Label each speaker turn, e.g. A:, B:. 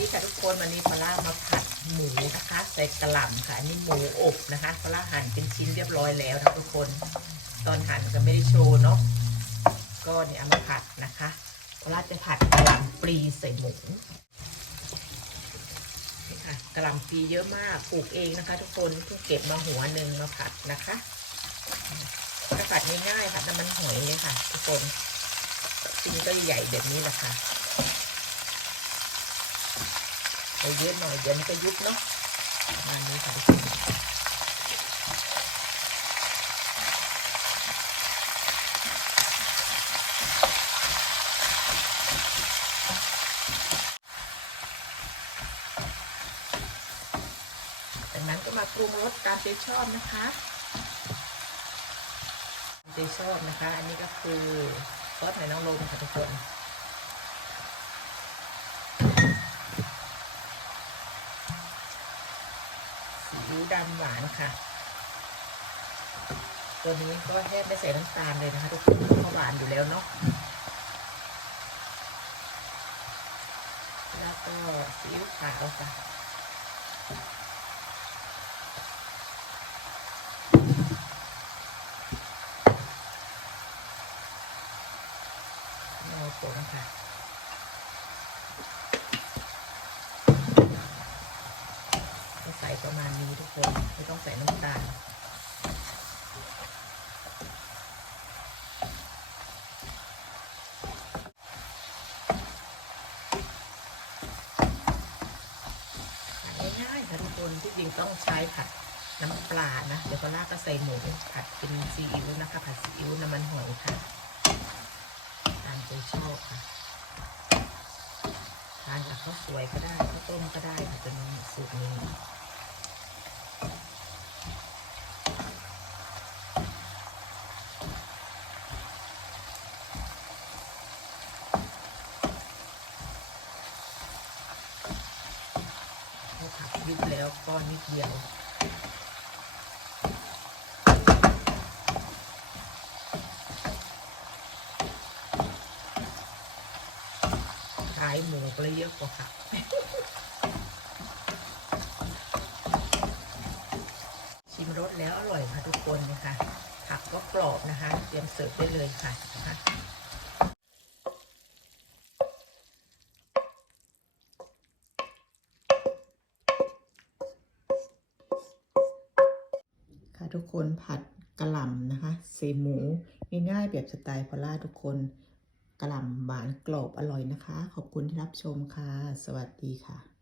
A: นี่ค่ะทุกคนวันนี้ปลาร่ามาผัดหมูนะคะใส่กระหล่ำค่ะอันนี้หมูอบนะคะปลาร่าหั่นเป็นชิ้นเรียบร้อยแล้วนะทุกคน ตอนหั่นก็ไม่ได้โชว์เนาะก็เนี่ยเอามาผัดนะคะปลาร่าจะผัดกระหล่ำปลีใส่หมูนี่ค่ะกระหล่ำปลีเยอะมากปลูกเองนะคะ ทุกคนเพิ่งเก็บมาหัวหนึ่งมาผัดนะคะถ้าผัดง่ายๆผัดน้ำมันหอยเลยค่ะ ทุกคนชิ้นก็ใหญ่แบบนี้แหละค่ะ ไปเยอะหน่อยเดี๋ยวมันจะยุบเนาะประมาณนี้ค่ะทุกคนจากนั้นก็มาปรุงรสตามใจชอบนะคะตามใจชอบนะคะ อันนี้ก็คือซอสหอยนางรมค่ะทุกคน ซีอิ๊ว ดำหวานค่ะ ตัวนี้ก็แทบไม่ใส่น้ำตาลเลยนะคะทุกคนเพราะหวานอยู่แล้วเนาะแล้วก็ซีอิ๊วขาวค่ะ โนผงค่ะ ก็ใส่ประมาณนี้ ทุกคนไม่ต้องใส่น้ำตาลง่ายๆค่ะทุกคนที่จริงต้องใช้ผัดน้ำปลานะ เดี๋ยวพอลากก็ใส่หมูผัดเป็นซีอิ๊วนะคะ ผัดซีอิ๊วน้ำมันหอยค่ะตามใจชอบค่ะทานกับข้าวสวยก็ได้ข้าวต้มก็ได้ค่ะเป็นสูตรนี้ ยุบแล้วก็นิดเดียว ขายหมูก็เลยเยอะกว่าผักชิมรสแล้วอร่อยค่ะทุกคนนะคะผักก็กรอบนะคะ เตรียมเสิร์ฟได้เลยค่ะนะคะ ค่ะทุกคนผัดกระหล่ำนะคะเสหมูง่ายๆแบบสไตล์พอล่าทุกคนกระหล่ำหวานกรอบอร่อยนะคะ ขอบคุณที่รับชมค่ะ สวัสดีค่ะ